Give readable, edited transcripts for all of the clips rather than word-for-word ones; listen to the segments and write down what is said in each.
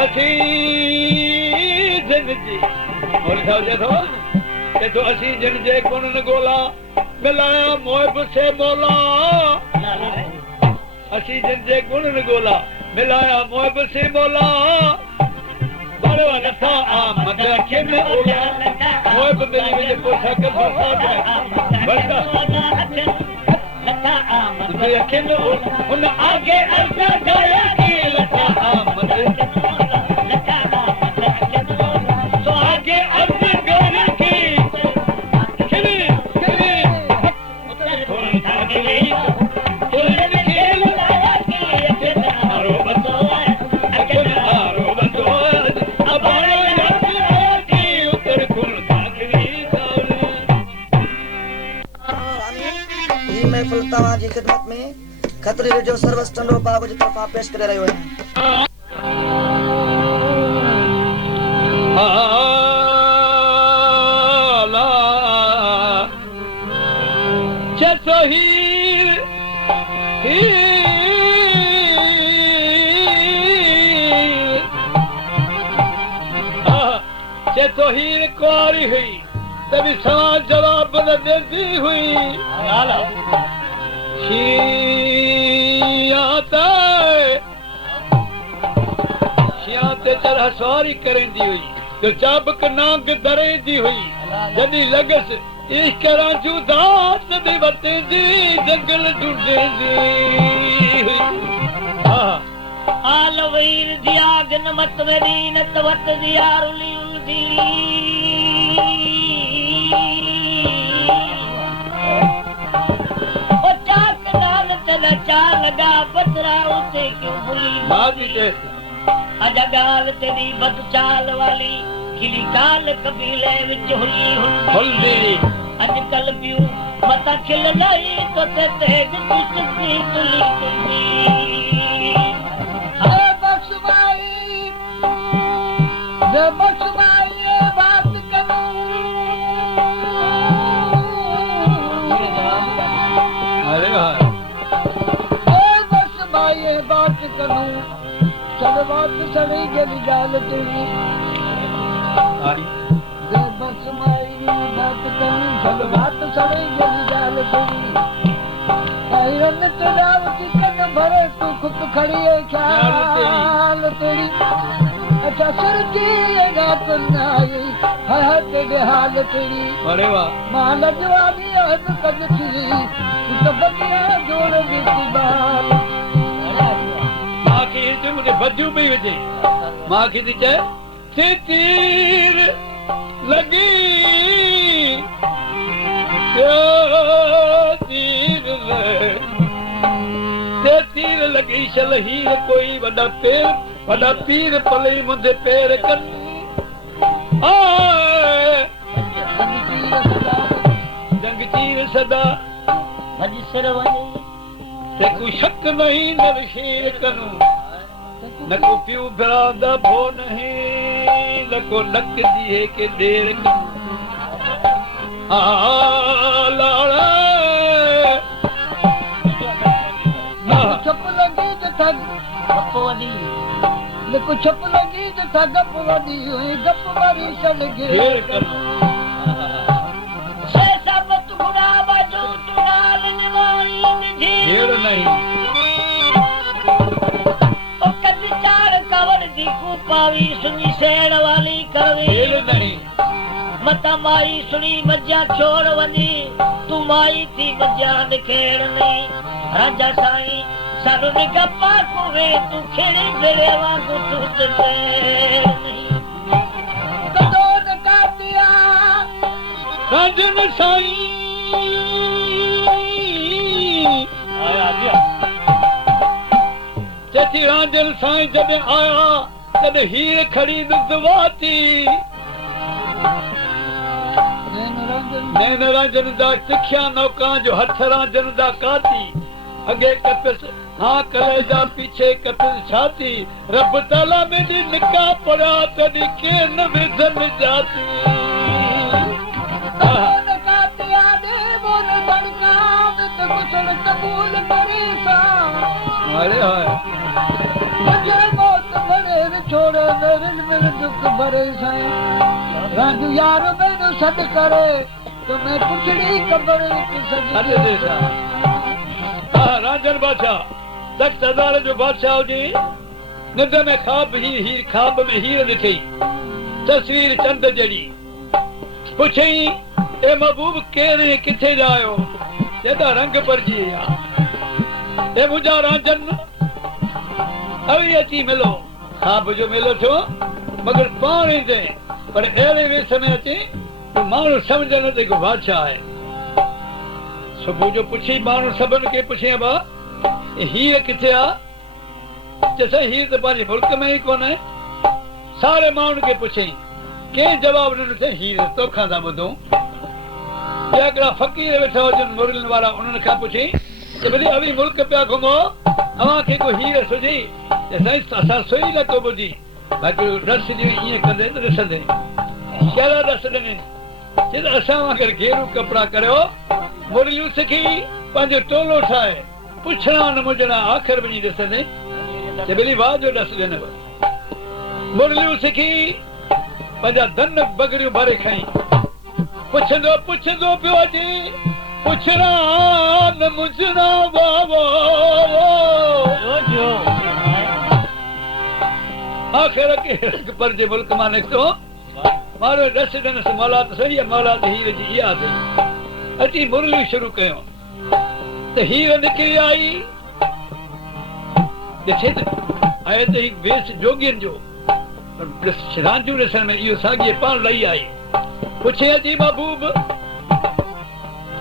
असी जिन जी और समझे तो कि तो असी जिन जे कोन न गोला मिलाया मोहब से मोला असी जिन जे गुण न गोला मिलाया मोहब से मोला बड़वा नथा आमद के में ओला मोहब मिली मुझे पोछा कर बरसा लता आमद के में ओला उन आगे अर्जा गया की लता आमद तव्हां जी ख़िदमत में खतरी जो सर्वस चंडो बाबू जी तरफ़ां पेश करे रहियो आहियां। तो हीर कुआरी हुई तभी सवाल जवाब न देती हुई शियाते तरह सवारी करेंदी हुई तो चाबक नांग दरेंदी हुई जदी लगस इश्क रांझू दा तदी वतेंदी जंगल ढूंढेंदी आल वीर दिया गन मत वेदी नत वत दिया रुली उलदी ओ चाक नाल चला चा लगा बतरा उसे क्यों भूली बाजी ते अजा गाल तेरी बद चाल वाली खिली काल कबीले विच हुली हुल्दी अजकल पियो मता खिल लाई तो ते तेग तुली तुली बात करूं अरे भाई बस भाई बात करूं चल बात सड़ी गली गाल तेरी बस भाई बात करूं चल बात सड़ी गली गाल तेरी आयरन तेरा की कन भरे तू खुद खड़ी है ख्याल तेरी अच्छा सर की गात नाई हाय तेरे हाल तेरी अरे वाह माल जवानी हद कद थी तो बतिया जोड़ दी बाल मां की जो मुझे बजू भी विजे मां की दी चे तीर लगी तीर लगी शलहीर कोई वड़ा पीर पले मुंदे पैर कन जंग तीर सदा भज सिर वनी ते को शक नहीं नर शेर कनु न को पियो भरादा भो नहीं न को नक दिए के देर कनु लाड़ा छप लगी जो ठग गप वदी लेको छप लगी जो ठग गप वदी हुई गप मारी चल गए से सब टुकड़ा बाजू तुनाल निवारी मुझे ढेर नहीं ओ कद चार कवर दी को पावी सुनी सेड़ वाली करवे ढेर नहीं मता माई सुनी मज्जा छोड़ वनी तू माई थी मज्जा निखेड़ नहीं राजा साईं सारू निगप्पा कुवे तू खेड़ी बेड़े वांगू टूट नहीं कदो न कातिया राजन साईं आया दिया चेती राजन साईं जब आया तब हीर खड़ी दुदवाती नैन राजन दा सिखिया नौका जो हथ राजन दा काती अगे कपिस हाँ कलेजा पीछे कपिस छाती रब ताला में दी निका पड़ा तड़ी के न विधन जाती कबूल करे सा अरे हाय मुझे मौत भरे छोड़े मेरे दुख भरे साईं राजू यार मैनू सद करे तो मैं पुछड़ी कबर अरे देसा हां राजन बादशाह तक सरदार जो बादशाह जी निंद में ख्वाब में हीर ॾिठी तस्वीर चंद जड़ी पुछई ए महबूब केरे किथे जायो जेदा रंग परजी या ए मुजा राजन अभी अची मिलो ख्वाब जो मिलो छो मगर पानी दे पर एड़े वे समय अचे तो मानू समझ न ते को बादशाह है सुबह जो पुछी मानू सबन के पुछे बा हीर किथे आ जैसे हीर तो पानी मुल्क में ही कौन है सारे मानू के पुछे के जवाब न थे हीर तो खादा बदो या फकीर बैठा हो जन मुरलन वाला उन्होंने का पूछी कि भली अभी मुल्क पे घुमो अवा के को हीर सुजी जैसे असा सोई न तो बुधी बाकी रस दी ये कंदे तो रसदे केड़ा रस दने जिद असा अगर घेरू कपड़ा करो मुरलियूं सिखी पंहिंजो टोलो ठाए पुछना न मुझना आखिर बनी रसदे के भली वाह जो रस देने मुरलियूं सिखी पंहिंजा धन बगड़ियूं भरे खई पुछंदो पियो जी पुछना न मुझना बाबो आखिर के पर जे मुल्क मां निकतो मारो रस दन से मौला तो सही है मौला तो हीर जी याद अची मुरली शुरू कयो तो हीर निकली आई ॾिठे आए तो एक बेस जोगियन जो राजू ॾिसण में इहो साॻी पाण लही आई पुछे अची महबूब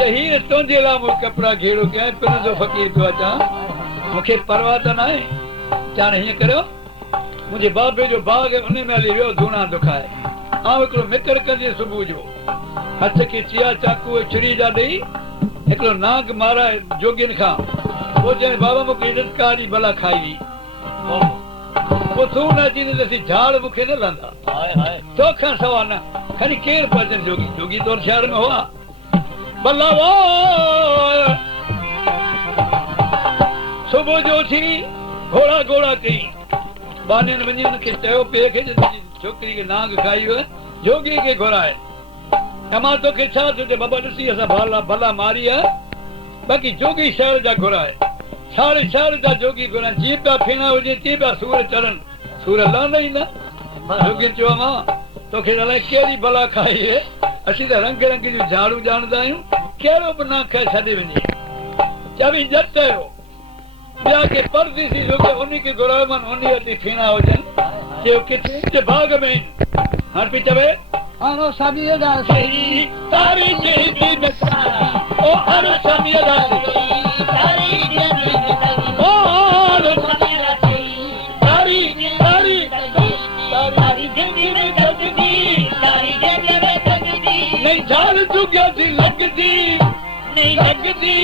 ये हीर तुंहिंजे लाइ मूं कपिड़ा घेड़ो कया पिन जो फ़कीर पियो अचां मूंखे परवाह त न आहे ॼाण हीअं करियो मुंहिंजे बाबे जो बाग उन में हली वियो धूणा दुखाए आउं हिकिड़ो मिकर कंदे सुबुह जो हथ खे चिया चाकू छुरी जा ॾेई हिकिड़ो नाग माराए जोगियुनि खां पोइ चई बाबा मूंखे इज़तकार जी भला खाई हुई पोइ तूं न अची न झाड़ मूंखे न लहंदा तोखां सवाइ न खणी केरु पचनि जोगी जोगी तौर शहर में हुआ भला सुबुह जो उथी घोड़ा कई बानियनि वञी हुनखे चयो पिए खे छोकिरी खे नांग खाई हुई जोगी खे घुराए मां तोखे छा चयो बाबा ॾिसी असां भला मारी आहे बाक़ी जोगी शहर जा घुराए सारे शहर जा जोगी घुराए जीअं पिया फीणा हुजे तीअं पिया सूर चढ़नि सूर लहंदा ई न जोगी चयो मां तोखे अलाए कहिड़ी भला खाई है असीं त रंग रंग जूं झाड़ू ॼाणंदा आहियूं कहिड़ो बि न खाए छॾे वञे चवी जट आयो ॿिया के परदेसी जो के उन्ही के घुरायो मन उन्ही वटि फीणा हुजनि चयो किथे बाग में हाणे पई चवे आनो साबियो दा सही तारी के दिन ओ हर समय दा तारी के दिन ओ हर समय दा तारी जिंदगी में जगदी तारी जिंदगी में जगदी नहीं झाड़ जुगा दी लगदी नहीं लगदी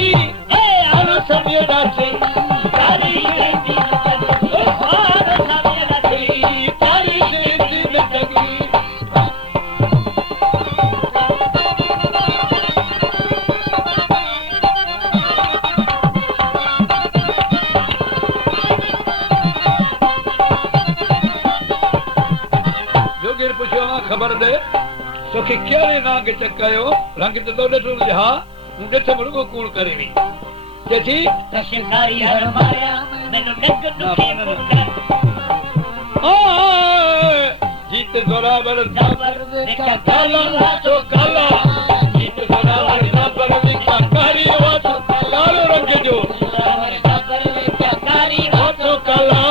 ए हर समय दा तारी जिंदगी में ओ हर समय दा तारी जिंदगी में जगदी खबर दे तोखे कहिड़े नांग चकायो रंग त तो ॾिठो हा मूं ॾिठ मुर्गो कूड़ करे वी चथी शिकारी हर माया मैनू डग दुखी जीत जोरावर साबर देखा काला तो काला जीत जोरावर साबर देखा कारी वातो कालो रंग जो साबर देखा कारी वातो काला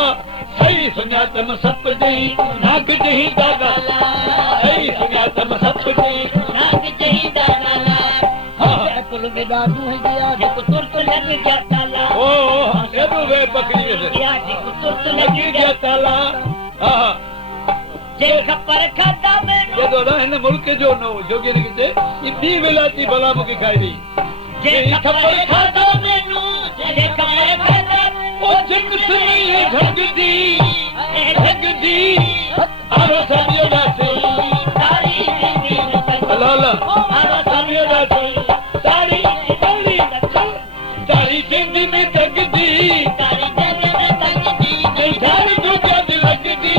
सही सुञातम सप जई नाग जही दादा सही सुञातम सप जई नाग जही दादा हां कुल में दादू है गया जो तुरत लग गया ताला ओ जब वे पकड़ी वे या जी तुरत लग गया ताला हां जे खपर खाता में ये तो रहन मुल्क जो नो जोगी ने के इतनी वेलाती भला मुके खाई दी जे खपर खाता में नो जे खपर खाता ओ जिंद से ये झगदी आरो सामियो दासी तारी जिंदगी में लाला आरो सामियो दासी तारी जिंदगी में जगदी तारी जिंदगी में जगदी नहीं झाड़ जुगा दी लगदी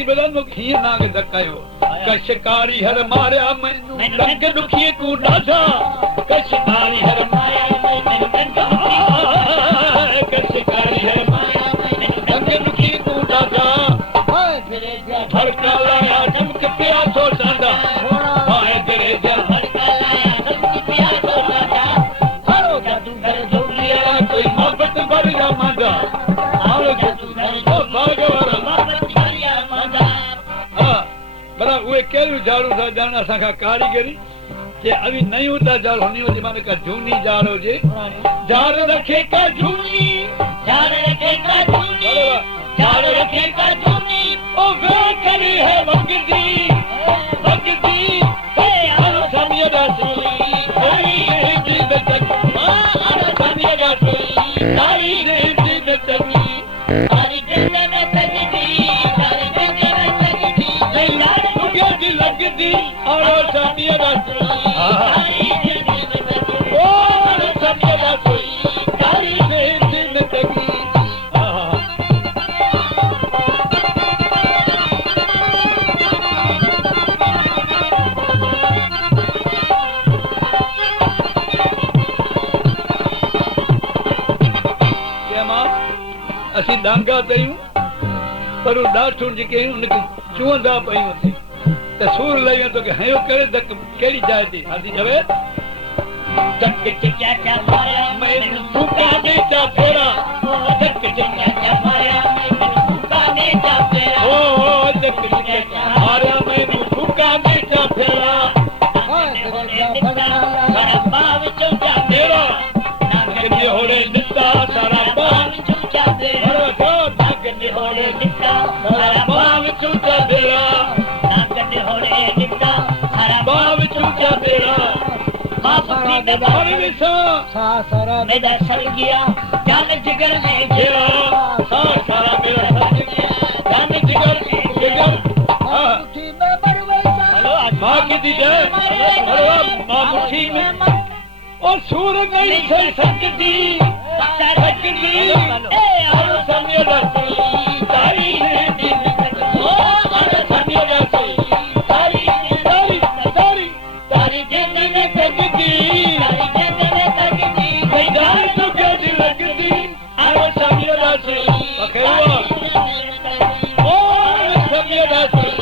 थी बदन मुख ही नाग धकायो कशकारी हर मारिया मैं रंग दुखी को डाधा कशकारी हर मारिया मैं कशकारी हर मारिया मैं रंग दुखी को डाधा हर काला चमक पिया तो डांडा हाय तेरे जा हर काला चमक पिया तो डांडा हारो जादू कर जोलिया कोई मोहब्बत भर जा मांदा हारो जादू कर भागवर मोहब्बत भरिया मांदा बड़ा उहे केरु झाड़ू सा जाना असांखा कारीगरी के अभी नहीं होता झाड़ू नहीं होती माने का झूनी झाड़ू जे झाड़ रखे का झूनी झाड़ रखे का झूनी झाड़ रखे का झूनी ओ वे करी है वगदी हे आलो समिया दासली हरी दी बचक आलो समिया दासली हरी दी बचक हरी जन्नत में तजदी हरी जन्नत में तजदी यार दुनिया दी लगदी आलो समिया दासली हरी जन्नत में तजदी ओ आलो समिया दासली हरी दी बचक असी डांगा तयूं पर डाठूं जेके उनके चुवंदा पयूं थी त सूर लयो तो के हयो करे धक केड़ी जाय थी हाथी जवे धक चिकिया क्या माया मैंने फूका दे चा फेरा धक चिकिया क्या माया मैंने फूका दे चा फेरा ओ धक चिकिया क्या माया मैंने फूका दे चा फेरा सारा बाव चौका तेरा नागने होरे नित्ता सारा बाव चौका तेरा नागने होरे नित्ता सारा बाव चौका तेरा नागने होरे नित्ता सारा बाव चौका तेरा माफी दे बारी विसा सारा मेरा सर गया जान जिगर में घेरा सारा मेरा सर गया जान जिगर मुट्ठी में मरवैसा हेलो मां की दी जय हेलो मां मुट्ठी में और सूर गई से सकती ए आलो समिया दासली तारी ने दी ओ आलो समिया दासली तारी तारी जिंदगी में तजदी तारी जिंदगी में तजदी बेदार तो गज लगदी आलो समिया दासली बखेवा ओ आलो समिया दासली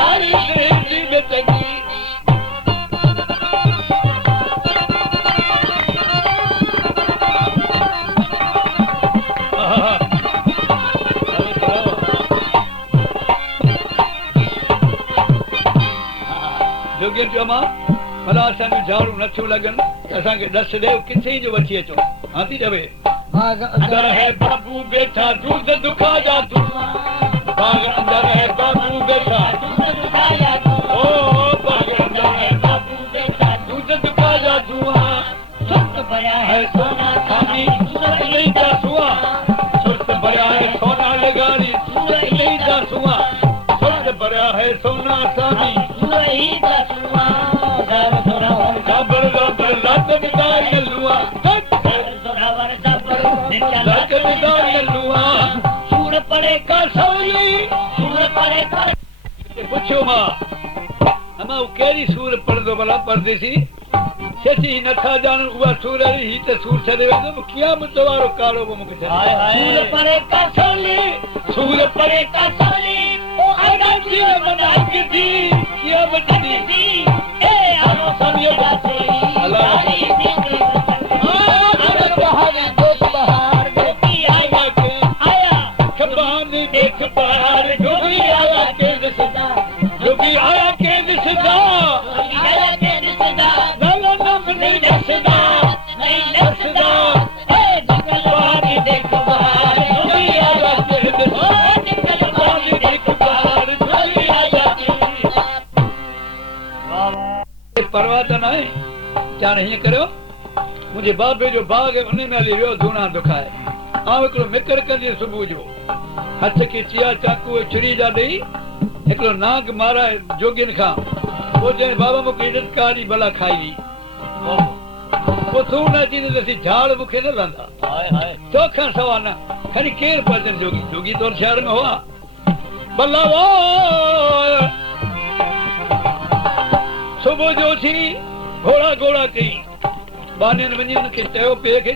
तारी ने दी तजदी जोगियन चमा भला असांजो झाड़ू नथो लगन असांखे दस देव किथे जो वठी अचो हाथी जवे अंदर है बाबू बैठा दूध दुखा जा तू बाग अंदर है बाबू बैठा दूध दुखा जा तू ओ बाग अंदर है बाबू बैठा दूध दुखा जा तू सुस्त भरा है सोना थामी सूरत नहीं जा सुआ सुस्त भरा है सोना लगानी सूरत नहीं जा सुआ सुस्त भरा है सोना थामी नहीं जा सुआ जबर जबर लत बिदाई लुआ जोरावर जबर लत बिदाई लुआ सूर पड़े का सौली सूर पड़े का पूछो मां हमा केरी सूर पड़दो भला परदेसी सेठी नथा जान उवा सूर ही त सूर छदे वेंदो क़यामत वारो कालो मुके छदे सूर पड़े का सौली सूर पड़े का सौली ओ आगा जी बना के दी क़यामत दी ए आलो समिया दासली अल्लाह अगर बहार दोस्त बहार डोकी आया के आया खबान देख बहार डोकी आया के दिसदा डोकी आया के दिसदा आया के दिसदा गला नम नहीं दिसदा नहीं दिसदा ए जंगल बहार देख बहार डोकी आया के दिसदा जंगल बहार देख बहार डोकी आया के परवाह त नाहे जान हीअं करियो मुंहिंजे बाबे जो बाग है उन में हली वियो धूणा दुखाए आउं हिकिड़ो मिकर कंदी सुबुह जो हथ खे चिया चाकू छुरी जा ॾेई हिकिड़ो नाग माराए जोगियुनि खां पोइ चई बाबा मूंखे ॾटकारी भला खाई पोइ तूं न अची त झाड़ मूंखे न लहंदा चौखां सवा न खणी केरु पहुचनि जोगी जोगी तौर शहर में हुआ भला वो सुबुह जो थी घोड़ा घोड़ा कई बानियन वञी हुनखे चयो पिए खे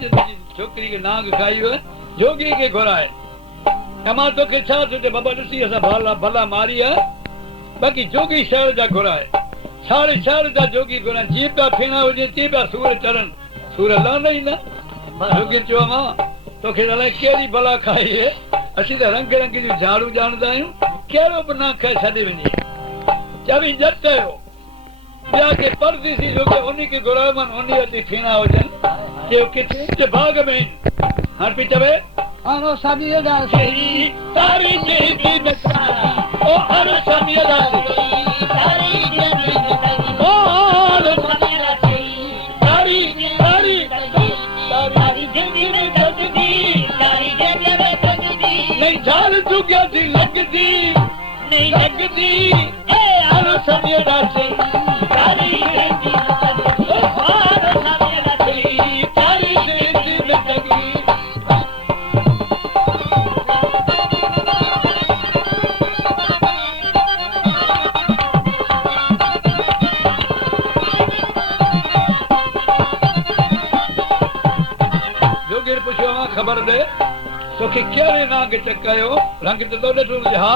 छोकिरी खे नांग खाई हुई जोगी खे घुराए ऐं मां तोखे छा थियो बाबा ॾिसी असां भला मारी आहे बाक़ी जोगी शहर जा घुराए सारे शहर जा जोगी घुराए जीअं पिया फीणा हुजे तीअं पिया सूर चढ़नि सूर लहंदा ई न जोगी चयो मां तोखे अलाए कहिड़ी भला खाई आहे असीं त रंग रंग जूं झाड़ू ॼाणंदा आहियूं कहिड़ो बि न खाए छॾे वञे चवी जट कयो ॿिया के परदेसी जो उन खे घुरायो मन उन अची फीणा हुजनि चयो किथे बाग में हाणे पई चवे आनो साबिया दासी तारी जेबी में ओ हर साबिया दासी तारी जेबी में ओ हर साबिया दासी तारी तारी तारी जेबी में लगदी तारी जेबी में लगदी नहीं झाल जुगिया दी लगदी नहीं लगदी ए हर साबिया दासी तारी जेबी में लगदी ओ हर साबिया दासी तारी जेबी में लगदी खबर दे तोखे कहिड़े नांग चकायो रंग त तो ॾिठो हा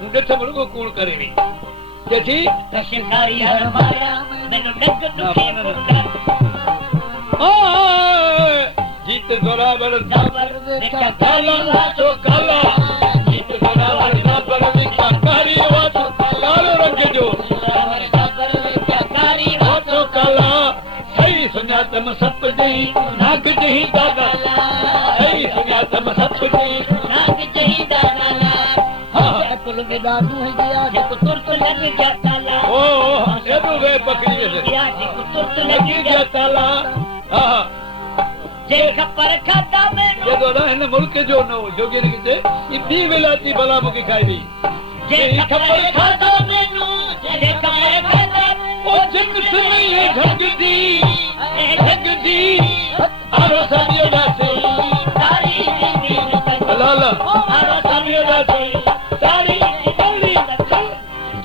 मूं ॾिठ मुर्गो कूड़ करे वी चेथी शिकारी हर माया मैनू नग दुखी जीत बराबर दाबर देखा काला तो काला जीत बराबर दाबर देखा कारी हो तो कालो रंग जो बराबर दाबर देखा कारी हो तो काला सही सुञातम सप जही नाग जही दादा सुञातम सप जही नाग जही दादा कुल में दादू है दिया जेको तुरत लग गया ताला ओ एदो वे पकड़ी से दिया जेको तुरत लग गया ताला हां जे खपर खाता में जेको ना इन मुल्क जो नो जोगी ने किते ई बी वेलाती भला मुके खाई दी जे खपर खाता में नो जे खपर खाता ओ जिन से ये ढगदी आरो साबिया दासी तारी जिंदगी लाला आरो साबिया दासी तारी तारी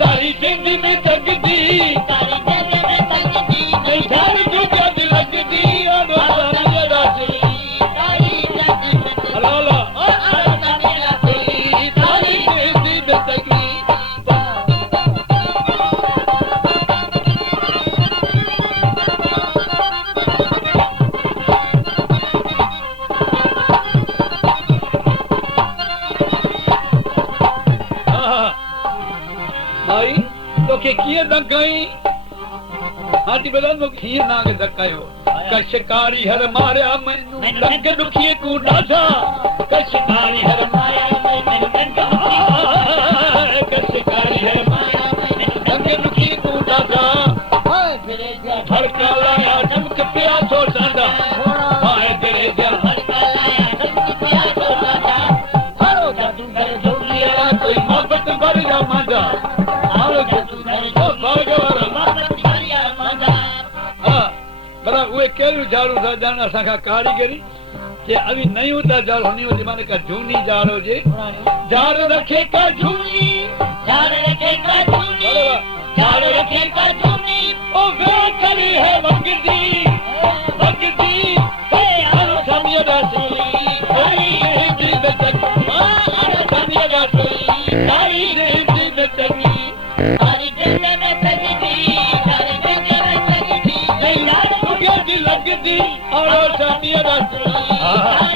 तारी जिंदगी में तगदी तारी जिंदगी में तगदी नहीं तारी जो क्या लगदी आरो साबिया दासी तारी जिंदगी में लाला आरो साबिया दासी तारी जिंदगी में तगदी कीअं धकाई हाथी बदन में कीअं नाग धकायो कशकारी हर मारिया मैनू रंग दुखी को डाढा कशकारी हर मारिया मैनू रंग कशकारी हर मारिया मैनू रंग दुखी को डाढा हाय तेरे जा भड़का लाया चमक पिया तो डांडा हाय तेरे जा भड़का लाया चमक पिया तो डांडा हारो जादू कर जोगिया कोई मोहब्बत भर जा मांडा केरियूं झाड़ू था ॼाण असांखां कारीगरी जे अभी नयूं था झाड़ू हुन जमाने का झूनी झाड़ हुजे झाड़ रखे का झूनी झाड़ रखे का झूनी झाड़ रखे का झूनी ओ वे करी है वगदी वगदी हे आरो साबिया दासी तारी जी बेटक आरो साबिया दासी तारी जी बेटक तारी दिल में तगदी तारी दिल में तगदी नहीं लगदी और साबिया दासी